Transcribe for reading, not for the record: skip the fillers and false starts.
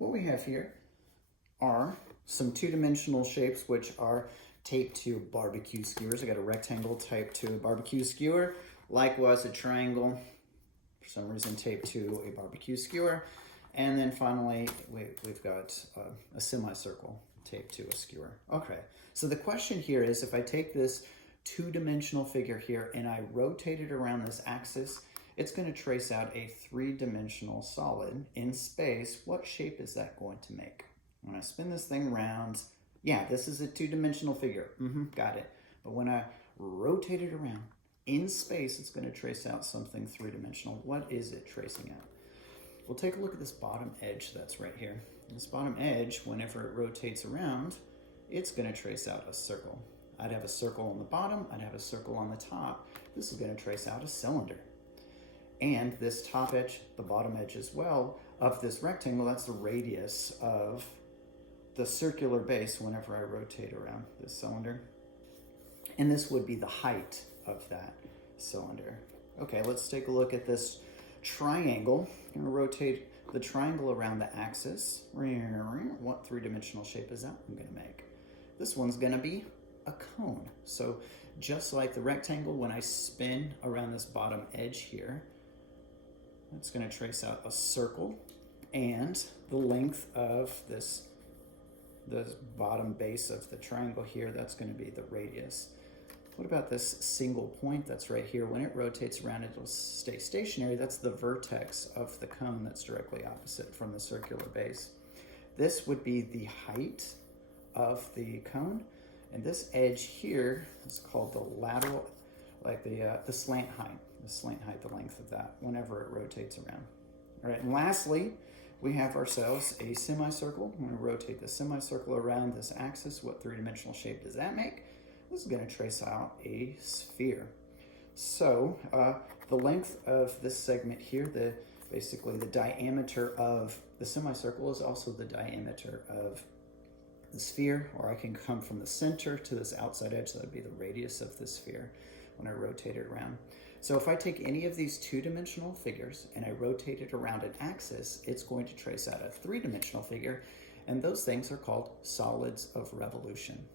what we have here are some two-dimensional shapes which are taped to barbecue skewers. I got a rectangle taped to a barbecue skewer, likewise a triangle, for some reason taped to a barbecue skewer, and then finally we've got a semicircle taped to a skewer. Okay, so the question here is, if I take this two-dimensional figure here and I rotate it around this axis, it's going to trace out a three-dimensional solid in space. What shape is that going to make? When I spin this thing around, yeah, this is a two-dimensional figure. Got it. But when I rotate it around in space, it's going to trace out something three-dimensional. What is it tracing out? We'll take a look at this bottom edge that's right here. This bottom edge, whenever it rotates around, it's going to trace out a circle. I'd have a circle on the bottom, I'd have a circle on the top. This is going to trace out a cylinder. And this top edge, the bottom edge as well, of this rectangle, that's the radius of the circular base whenever I rotate around this cylinder. And this would be the height of that cylinder. Okay, let's take a look at this triangle. I'm gonna rotate the triangle around the axis. What three-dimensional shape is that I'm gonna make? This one's gonna be a cone. So just like the rectangle, when I spin around this bottom edge here, it's gonna trace out a circle, and the length of the bottom base of the triangle here, that's gonna be the radius. What about this single point that's right here? When it rotates around, it'll stay stationary. That's the vertex of the cone that's directly opposite from the circular base. This would be the height of the cone, and this edge here is called the lateral, like the slant height. The slant height, the length of that, whenever it rotates around. All right, and lastly, we have ourselves a semicircle. I'm going to rotate the semicircle around this axis. What three-dimensional shape does that make? This is going to trace out a sphere. So the length of this segment here, basically the diameter of the semicircle, is also the diameter of the sphere, or I can come from the center to this outside edge. That would be the radius of the sphere when I rotate it around. So if I take any of these two-dimensional figures and I rotate it around an axis, it's going to trace out a three-dimensional figure, and those things are called solids of revolution.